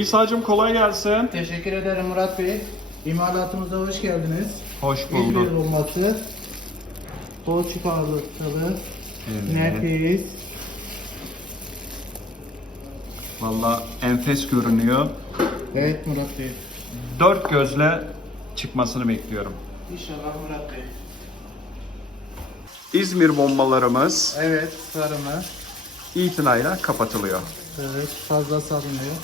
İsa'cığım kolay gelsin. Teşekkür ederim Murat Bey. İmalatımıza hoş geldiniz. Hoş İzmir olması. Bol çikolatalı. Nefis. Valla enfes görünüyor. Evet Murat Bey. Dört gözle çıkmasını bekliyorum. İnşallah Murat Bey. İzmir bombalarımız Evet sarımı. itinayla kapatılıyor. Evet fazla sarılmıyor.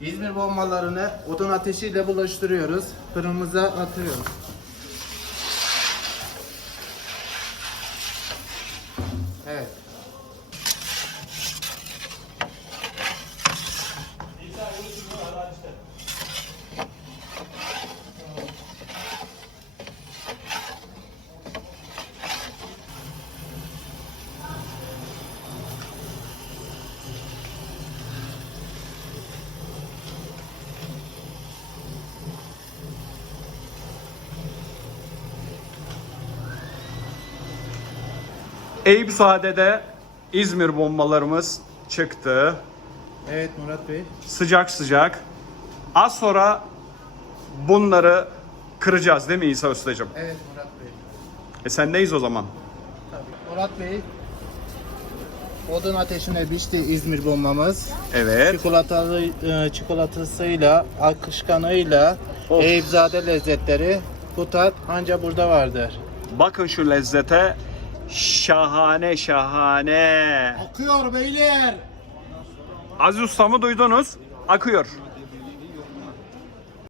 İzmir bombalarını odun ateşiyle bulaştırıyoruz. Fırınımıza atıyoruz. Eyüpzade'de İzmir bombalarımız çıktı. Evet Murat Bey. Sıcak sıcak. Az sonra bunları kıracağız değil mi İsa Ustacığım? Evet Murat Bey. E sendeyiz o zaman. Tabii. Murat Bey. Odun ateşine pişti İzmir bombamız. Evet. Çikolatalı e, çikolatasıyla, akışkanıyla, Of. Eyüpzade lezzetleri bu tat ancak burada vardır. Bakın şu lezzete. Şahane şahane. Akıyor beyler. Aziz ustamı duydunuz. Akıyor.